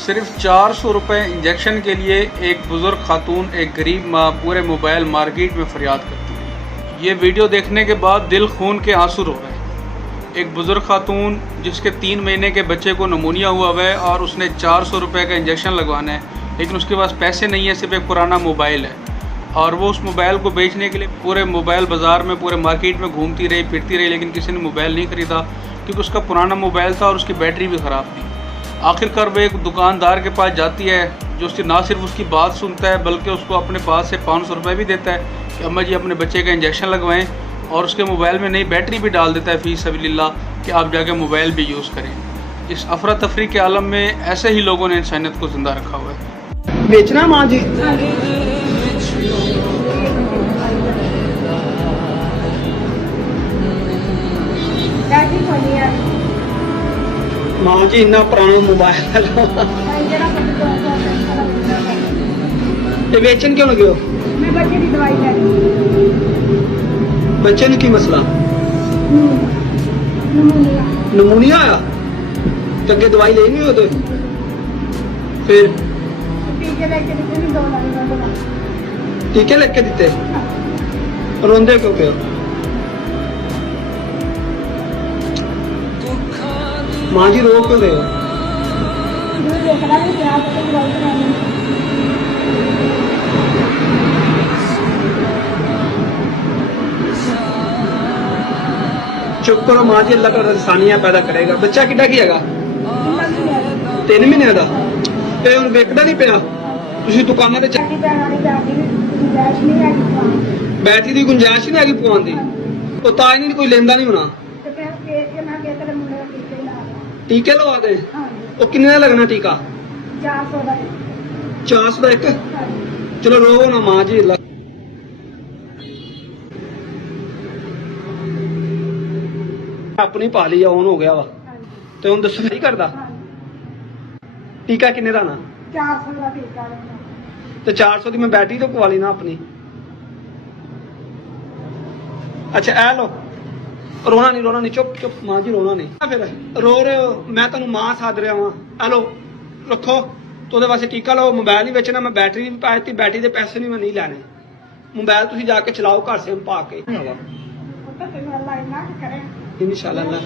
सिर्फ 400 रुपये इंजेक्शन के लिए एक बुज़ुर्ग खातून, एक गरीब माँ पूरे मोबाइल मार्केट में फ़रियाद करती है। ये वीडियो देखने के बाद दिल खून के आंसू रो रहे हैं। एक बुज़ुर्ग खातून जिसके 3 महीने के बच्चे को नमूनिया हुआ हुआ है और उसने 400 रुपये का इंजेक्शन लगवाना है, लेकिन उसके पास पैसे नहीं है, सिर्फ एक पुराना मोबाइल है और वो उस मोबाइल को बेचने के लिए पूरे मोबाइल बाज़ार में, पूरे मार्केट में घूमती रही, फिरती रही, लेकिन किसी ने मोबाइल नहीं ख़रीदा क्योंकि उसका पुराना मोबाइल था और उसकी बैटरी भी ख़राब थी। आखिरकार वो एक दुकानदार के पास जाती है जो उसकी ना सिर्फ उसकी बात सुनता है बल्कि उसको अपने पास से 500 रुपये भी देता है कि अम्मा जी अपने बच्चे का इंजेक्शन लगवाएं, और उसके मोबाइल में नई बैटरी भी डाल देता है फ़ी सबिलिल्लाह कि आप जाके मोबाइल भी यूज़ करें। इस अफरा तफरी के आलम में ऐसे ही लोगों ने इंसानियत को ज़िंदा रखा हुआ है। बेचना माँ जी, माँ जी इन्ना पुराना मोबाइल है बेचन क्यों लगे हो? मैं बच्चे की दवाई ले रही हूँ। बच्चे ने की मसला? नमूनिया। नमूनिया आया तो अगे दवाई लेनी हो तो फिर टीके लेके दिते नहीं, 2 लाख का। टीके लेके दिते? रोंदे क्यों पे हो? माँ जी रो क्यों रहे हो? दूध देख रहा है, क्या पता दवाई करानी। चुप करो माँ जी, अल्लाह का आसानियां पैदा करेगा। बच्चा किड्डा की हैगा? 3 महीने ਦਾ ਤੇ ਹੁਣ ਵੇਖਦਾ ਨਹੀਂ ਪਿਆ ਤੁਸੀਂ ਦੁਕਾਨਾਂ ਤੇ ਬੈਟਰੀ ਦੀ ਗੁੰਜਾਇਸ਼ ਨਹੀਂ ਹੈਗੀ ਪਵਾਉਣ ਦੀ, ਉਹ ਤਾਂ ਹੀ ਨਹੀਂ ਕੋਈ ਲੈਂਦਾ ਨਹੀਂ ਹੋਣਾ। ਟੀਕੇ ਲਵਾ ਦੇ, ਉਹ ਕਿੰਨੇ ਦਾ ਲੱਗਣਾ ਟੀਕਾ? 400 ਦਾ। 400 ਦਾ ਇੱਕ? ਚਲੋ ਰੋ ਨਾ ਮਾਂ ਜੀ, ਆਪਣੀ ਪਾ ਲਈ ਆ, ਔਨ ਹੋ ਗਿਆ ਵਾ ਤੇ ਹੁਣ ਦੱਸੋ ਨਹੀਂ ਕਰਦਾ। ਟੀਕਾ ਕਿੰਨੇ ਦਾ ਨਾ? 400 ਦਾ ਟੀਕਾ। ਤੇ 400 ਦੀ ਮੈਂ ਬੈਟਰੀ ਤੋਂ ਪਵਾ ਲਈ ਨਾ ਆਪਣੀ। ਅੱਛਾ ਐ ਲੋ, ਰੋਣਾ ਨਹੀਂ, ਚੁੱਪ ਮਾਂ ਜੀ ਰੋਣਾ ਨਹੀਂ। ਫਿਰ ਰੋ ਰਹੇ ਹੋ, ਮੈਂ ਤੁਹਾਨੂੰ ਮਾਂ ਸਾਧ ਰਿਹਾ ਵਾਂ। ਐ ਲੋ ਰੱਖੋ ਤੇ ਉਹਦੇ ਵਾਸਤੇ ਟੀਕਾ ਲਓ। ਮੋਬਾਈਲ ਨਹੀਂ ਵੇਚਣਾ, ਮੈਂ ਬੈਟਰੀ ਵੀ ਪਾਈ ਤੀ, ਬੈਟਰੀ ਦੇ ਪੈਸੇ ਨਹੀਂ ਮੈਂ ਨਹੀਂ ਲੈਣੇ। ਮੋਬਾਈਲ ਤੁਸੀਂ ਜਾ ਕੇ ਚਲਾਓ ਘਰ ਸੇ ਪਾ ਕੇ। इंशाल्लाह अल्लाह